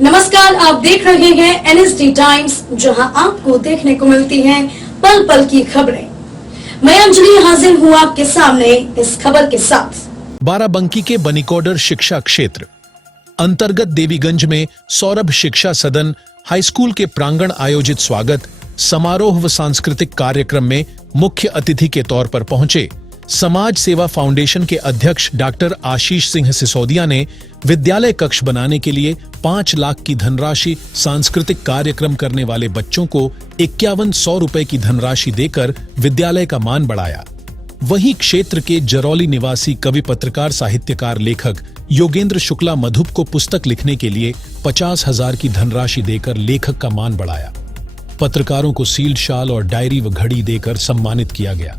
नमस्कार, आप देख रहे हैं एनएसडी टाइम्स, जहां आपको देखने को मिलती हैं पल पल की खबरें। मैं अंजलि हाजिर हूं आपके सामने इस खबर के साथ। बाराबंकी के बनीकोडर शिक्षा क्षेत्र अंतर्गत देवीगंज में सौरभ शिक्षा सदन हाईस्कूल के प्रांगण आयोजित स्वागत समारोह व सांस्कृतिक कार्यक्रम में मुख्य अतिथि के तौर पर पहुंचे समाज सेवा फाउंडेशन के अध्यक्ष डॉक्टर आशीष सिंह सिसोदिया ने विद्यालय कक्ष बनाने के लिए 5 लाख की धनराशि सांस्कृतिक कार्यक्रम करने वाले बच्चों को 5100 रुपए की धनराशि देकर विद्यालय का मान बढ़ाया। वहीं क्षेत्र के जरौली निवासी कवि, पत्रकार, साहित्यकार, लेखक योगेंद्र शुक्ला मधुप को पुस्तक लिखने के लिए 50,000 की धनराशि देकर लेखक का मान बढ़ाया। पत्रकारों को सील्ड शाल और डायरी व घड़ी देकर सम्मानित किया गया।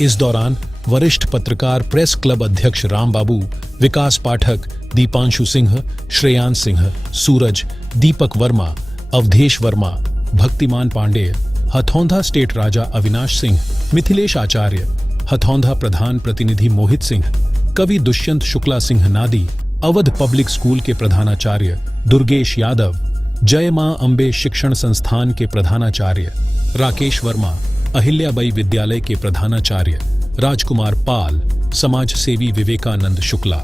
इस दौरान वरिष्ठ पत्रकार, प्रेस क्लब अध्यक्ष राम बाबू, विकास पाठक, दीपांशु सिंह, श्रेयांश सिंह, सूरज, दीपक वर्मा, अवधेश वर्मा, भक्तिमान पांडेय, हथौंधा स्टेट राजा अविनाश सिंह, मिथिलेश आचार्य, हथौंधा प्रधान प्रतिनिधि मोहित सिंह, कवि दुष्यंत शुक्ला सिंह नादी, अवध पब्लिक स्कूल के प्रधानाचार्य दुर्गेश यादव, जय मां अम्बे शिक्षण संस्थान के प्रधानाचार्य राकेश वर्मा, अहिल्याबाई विद्यालय के प्रधानाचार्य राजकुमार पाल, समाज सेवी विवेकानंद शुक्ला,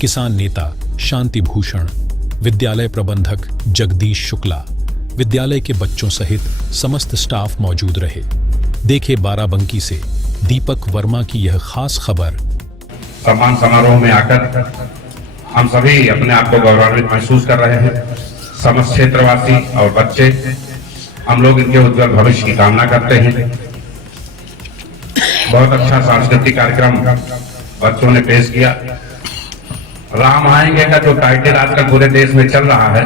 किसान नेता शांति भूषण, विद्यालय प्रबंधक जगदीश शुक्ला, विद्यालय के बच्चों सहित समस्त स्टाफ मौजूद रहे। देखे बाराबंकी से दीपक वर्मा की यह खास खबर। सम्मान समारोह में आकर हम सभी अपने आप को गौरवान्वित महसूस कर रहे हैं। समस्त क्षेत्रवासी और बच्चे, हम लोग इनके उज्जवल भविष्य की कामना करते हैं। बहुत अच्छा सांस्कृतिक कार्यक्रम बच्चों ने पेश किया। राम आएंगे का जो टाइटल आजकल पूरे देश में चल रहा है,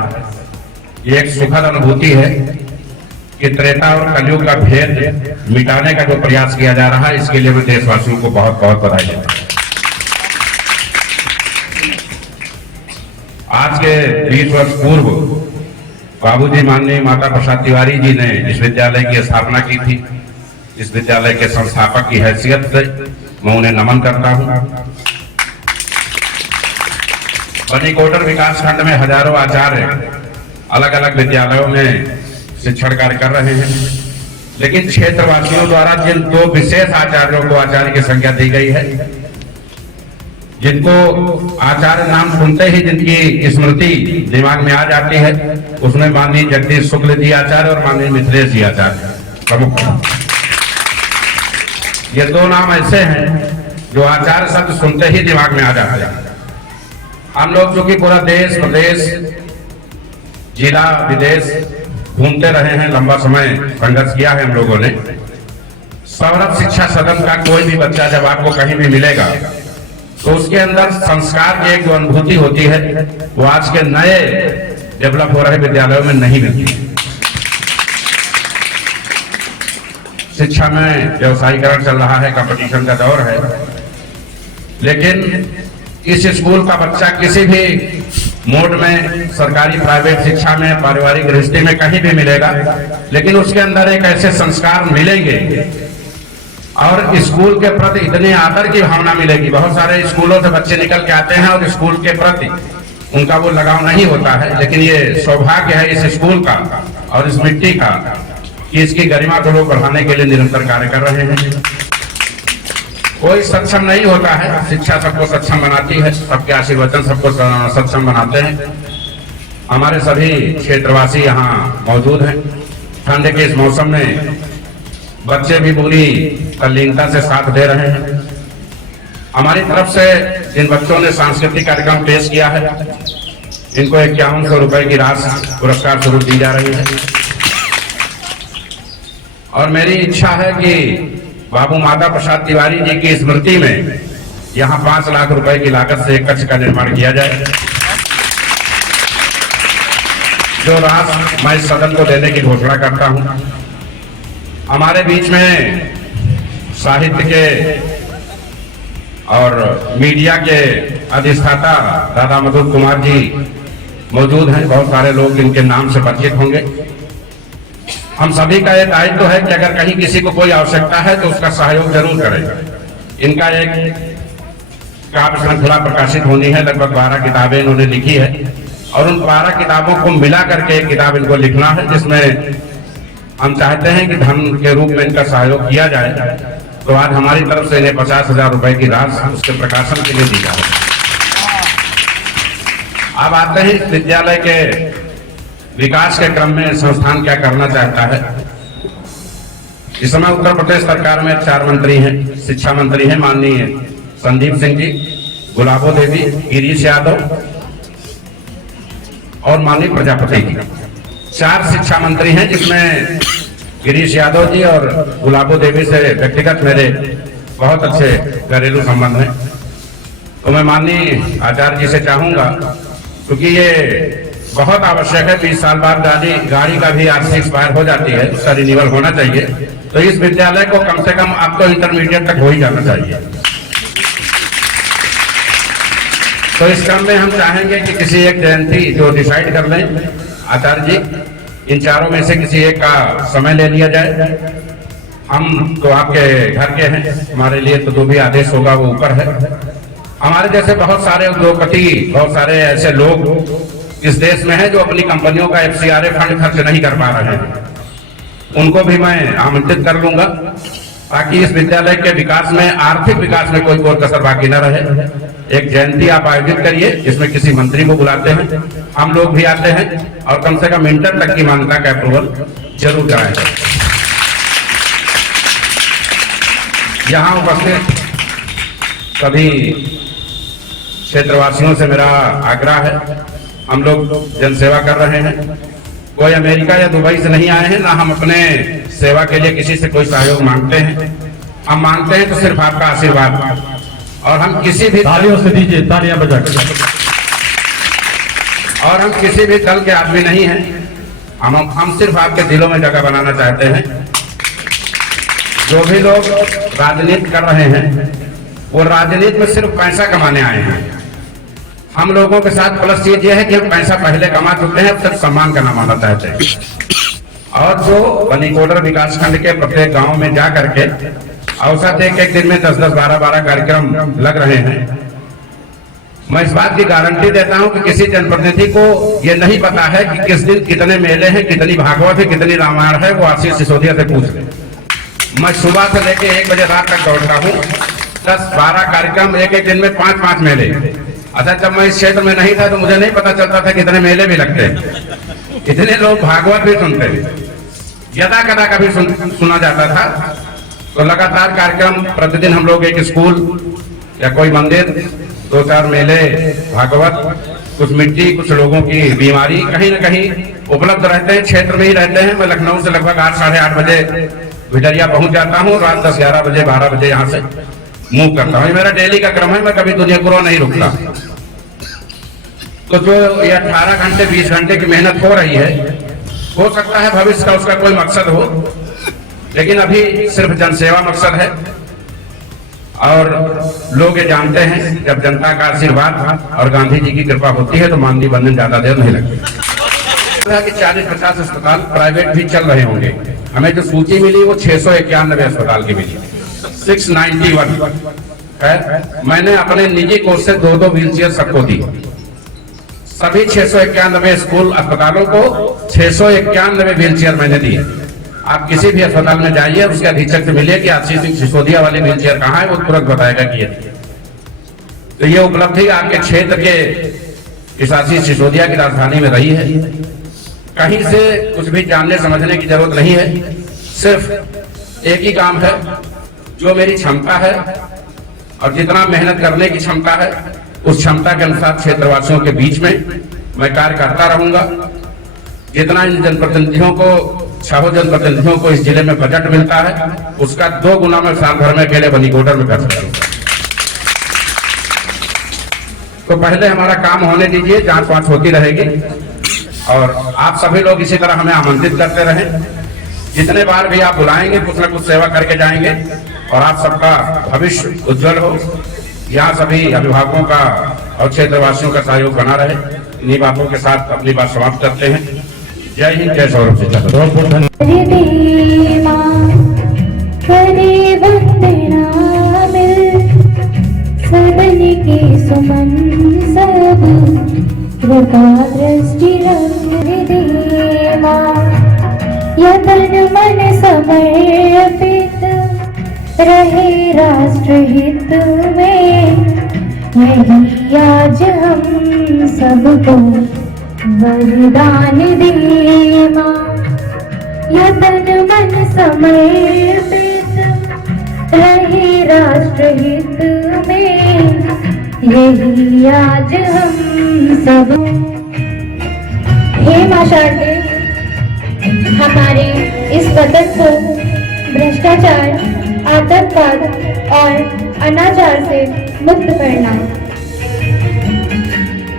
ये एक सुखद अनुभूति है कि त्रेता और कलयुग का भेद मिटाने का जो प्रयास किया जा रहा है, इसके लिए मैं देशवासियों को बहुत बहुत बधाई देता हूं। आज के 20 वर्ष पूर्व बाबूजी माननीय माता प्रसाद तिवारी जी ने इस विद्यालय की स्थापना की थी। इस विद्यालय के संस्थापक की हैसियत से मैं उन्हें नमन करता हूं। बनीकोडर विकास खंड में हजारों आचार्य अलग अलग विद्यालयों में शिक्षण कार्य कर रहे हैं, लेकिन क्षेत्रवासियों द्वारा जिन 2 विशेष आचार्यों को आचार्य की संज्ञा दी गई है, जिनको आचार्य नाम सुनते ही जिनकी स्मृति दिमाग में आ जाती है, उसमें माननीय जगदीश शुक्ल जी आचार्य और माननीय मिथिलेश जी आचार्य प्रमुख। ये 2 नाम ऐसे हैं जो आचार्य शब्द सुनते ही दिमाग में आ जाते हैं। हम लोग जो कि पूरा देश प्रदेश जिला विदेश घूमते रहे हैं, लंबा समय संघर्ष किया है हम लोगों ने। सौरभ शिक्षा सदन का कोई भी बच्चा जब आपको कहीं भी मिलेगा तो उसके अंदर संस्कार की एक जो अनुभूति होती है, वो आज के नए डेवलप हो रहे विद्यालयों में नहीं मिलती। शिक्षा में व्यवसायीकरण चल रहा है, कंपटीशन का दौर है, लेकिन इस स्कूल का बच्चा किसी भी मोड में, सरकारी प्राइवेट शिक्षा में, पारिवारिक गृहस्थी में कहीं भी मिलेगा, लेकिन उसके अंदर एक ऐसे संस्कार मिलेंगे और स्कूल के प्रति इतने आदर की भावना मिलेगी। बहुत सारे स्कूलों से बच्चे निकल के आते हैं और स्कूल के प्रति उनका वो लगाव नहीं होता है, लेकिन ये सौभाग्य है इस स्कूल का और इस मिट्टी का कि इसकी गरिमा को लोग बढ़ाने के लिए निरंतर कार्य कर रहे हैं। कोई सक्षम नहीं होता है, शिक्षा सबको सक्षम बनाती है, सबके आशीर्वचन सबको सक्षम बनाते हैं। हमारे सभी क्षेत्रवासी यहाँ मौजूद हैं। ठंड के इस मौसम में बच्चे भी पूरी तल्लीनता से साथ दे रहे हैं। हमारी तरफ से जिन बच्चों ने सांस्कृतिक कार्यक्रम पेश किया है, इनको 5100 रुपए की राशि पुरस्कार स्वरूप दी जा रही है। और मेरी इच्छा है कि बाबू माता प्रसाद तिवारी जी की स्मृति में यहाँ 5 लाख रुपए की लागत से एक कक्ष का निर्माण किया जाए, जो राशि मैं इस सदन को देने की घोषणा करता हूँ। हमारे बीच में साहित्य के और मीडिया के अधिष्ठाता दादा मधुर कुमार जी मौजूद हैं। बहुत सारे लोग इनके नाम से परिचित होंगे। हम सभी का ये दायित्व है कि अगर कहीं किसी को कोई आवश्यकता है तो उसका सहयोग जरूर करें। इनका एक काव्य श्रृंखला प्रकाशित होनी है, लगभग 12 किताबें इन्होंने लिखी है। और उन 12 किताबों को मिला करके एक किताब इनको लिखना है, जिसमें हम चाहते हैं कि धन के रूप में इनका सहयोग किया जाए। तो आज हमारी तरफ से इन्हें 50,000 रुपए की राशि उसके प्रकाशन के लिए दी जाए। अब आते हैं इस विद्यालय के विकास के क्रम में संस्थान क्या करना चाहता है। इस समय उत्तर प्रदेश सरकार में 4 मंत्री हैं। शिक्षा मंत्री हैं माननीय संदीप सिंह जी, गुलाबो देवी, गिरीश यादव और माननीय प्रजापति जी। 4 शिक्षा मंत्री हैं, जिसमें गिरीश यादव जी और गुलाबो देवी से व्यक्तिगत मेरे बहुत अच्छे घरेलू संबंध हैं। तो मैं माननीय आचार्य जी से चाहूंगा, क्योंकि ये बहुत आवश्यक है, 20 साल बाद गाड़ी का भी आरसी एक्सपायर हो जाती है, उसका रिन्यूअल होना चाहिए। तो इस विद्यालय को कम से कम आपको इंटरमीडिएट तक हो ही जाना चाहिए। तो इस क्रम में हम चाहेंगे कि किसी एक जयंती जो डिसाइड कर लें आचार्य जी, इन चारों में से किसी एक का समय ले लिया जाए। हम तो आपके घर के हैं, हमारे लिए तो जो भी आदेश होगा वो ऊपर है। हमारे जैसे बहुत सारे उद्योगपति, बहुत सारे ऐसे लोग इस देश में हैं जो अपनी कंपनियों का FCRA फंड खर्च नहीं कर पा रहे हैं, उनको भी मैं आमंत्रित कर लूंगा, ताकि इस विद्यालय के विकास में, आर्थिक विकास में कोई कसर बाकी न रहे। एक जयंती आप आयोजित करिए, जिसमें किसी मंत्री को बुलाते हैं, हम लोग भी आते हैं, और कम से कम इंटर तक की मान्यता का अप्रूवल जरूर कराएं। यहाँ उपस्थित सभी क्षेत्रवासियों से मेरा आग्रह है, हम लोग जनसेवा कर रहे हैं, कोई अमेरिका या दुबई से नहीं आए हैं, ना हम अपने सेवा के लिए किसी से कोई सहयोग मांगते हैं। हम मांगते हैं तो सिर्फ आपका आशीर्वाद, और हम किसी भी तालियों से दीजिए, तालियां बजाकर। और हम किसी भी दल के आदमी नहीं हैं, हम सिर्फ आपके दिलों में जगह बनाना चाहते हैं। जो भी लोग राजनीति कर रहे हैं वो राजनीति में सिर्फ पैसा कमाने आए हैं। हम लोगों के साथ प्लस चीज ये है कि हम पैसा पहले कमा चुके हैं, अब सिर्फ सम्मान का नाम आना चाहते हैं। और जो बनीकोडर विकास खंड के प्रत्येक गांव में जा करके औसत एक दिन में 10-10, 12-12 कार्यक्रम लग रहे हैं, मैं इस बात की गारंटी देता हूं कि किसी जनप्रतिनिधि को ये नहीं पता है कि किस दिन कितने मेले हैं, कितनी भागवत है, कितनी रामायण है, वो आशीष सिसोदिया से पूछ ले। मैं सुबह से लेके 1 बजे रात तक दौड़ता हूँ, 10-12 कार्यक्रम एक दिन में, 5-5 मेले। अच्छा, जब मैं इस क्षेत्र में नहीं था तो मुझे नहीं पता चलता था कितने मेले भी लगते हैं, कितने लोग भागवत भी सुनते हैं, यदा कदा कभी सुना जाता था। तो लगातार कार्यक्रम प्रतिदिन हम लोग एक स्कूल या कोई मंदिर, 2-4 मेले, भागवत, कुछ मिट्टी, कुछ लोगों की बीमारी कहीं न कहीं उपलब्ध रहते हैं, क्षेत्र में ही रहते हैं। मैं लखनऊ से लगभग 8-8:30 बजे भिडरिया पहुंच जाता हूँ, रात 10-11 बजे 12 बजे यहाँ से मूव करता हूँ। मेरा डेली का क्रम है, मैं कभी दुनिया गुरु नहीं रुकता। तो जो ये 18 घंटे 20 घंटे की मेहनत हो रही है, हो सकता है भविष्य का उसका कोई मकसद हो, लेकिन अभी सिर्फ जनसेवा मकसद है। और लोग ये जानते हैं, जब जनता का आशीर्वाद और गांधी जी की कृपा होती है तो माननीय बंधन ज्यादा देर नहीं लगती। 40-50 अस्पताल प्राइवेट भी चल रहे होंगे। हमें जो सूची मिली वो 691 अस्पताल की मिली, 691 है। मैंने अपने निजी कोर्स से 2-2 व्हीलचेयर सबको दी। सभी 691 स्कूल अस्पतालों को 691 व्हीलचेयर मैंने दिए। आप किसी भी अस्पताल में जाइए, उसके अधीक्षक से मिलिए कि आशीष सिसोदिया वाली व्हीलचेयर कहाँ है, वो तुरंत बताएगा कि ये। तो ये उपलब्धि आपके क्षेत्र के इस आशीष सिसोदिया की राजधानी में रही है। कहीं से कुछ भी जानने समझने की जरूरत नहीं है, सिर्फ एक ही काम है, जो मेरी क्षमता है और जितना मेहनत करने की क्षमता है, उस क्षमता के अनुसार क्षेत्रवासियों के बीच में मैं कार्य करता रहूंगा। जितना इन जनप्रतिनिधियों को, 6 जनप्रतिनिधियों को इस जिले में बजट मिलता है, उसका 2 गुना मैं साल भर में अकेले बनीकोडर में कर सकता हूँ। तो पहले हमारा काम होने दीजिए, जांच वांच होती रहेगी, और आप सभी लोग इसी तरह हमें आमंत्रित करते रहें। जितने बार भी आप बुलाएंगे, कुछ न कुछ सेवा करके जाएंगे, और आप सबका भविष्य उज्जवल हो। यहाँ सभी अभिभावकों का और क्षेत्रवासियों का सहयोग बना रहे। इन्हीं बातों के साथ अपनी बात समाप्त करते हैं। जय हिंद, जय सौरभ शिक्षा। बहुत बहुत धन्यवाद। सदन के सुमन सब रहे राष्ट्रहित में, यही आज हम सबको वरदान दे माँ। यह तन मन समर्पित रहे राष्ट्रहित में, यही आज हम सब। हे माँ शारदे, हमारे इस वतन को भ्रष्टाचार, आतंकवाद और अनाचार से मुक्त करना।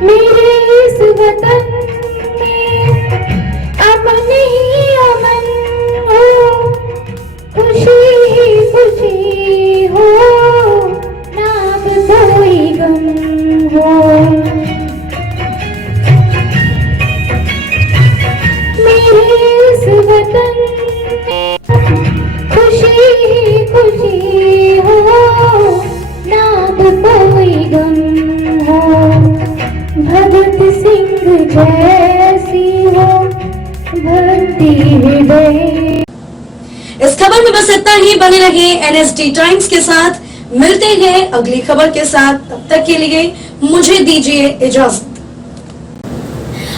मेरे इस वतन में अमन ही अमन हो, खुशी ही खुशी हो, ना अब कोई गम हो। मेरे इस वतन में खुशी ही खुशी हो, ना अब कोई गम हो। भगत सिंह जैसी हो भक्ति हृदय। इस खबर में बस इतना ही। बने रहे एनएसडी टाइम्स के साथ। मिलते हैं अगली खबर के साथ। तब तक के लिए मुझे दीजिए इजाजत।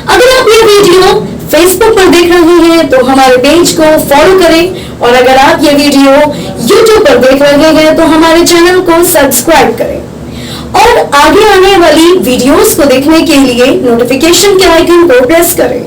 अगर आप ये वीडियो फेसबुक पर देख रहे हैं तो हमारे पेज को फॉलो करें, और अगर आप ये वीडियो यूट्यूब पर देख रहे हैं तो हमारे चैनल को सब्सक्राइब करें, और आगे आने वाली वीडियोस को देखने के लिए नोटिफिकेशन के आइकन को प्रेस करें।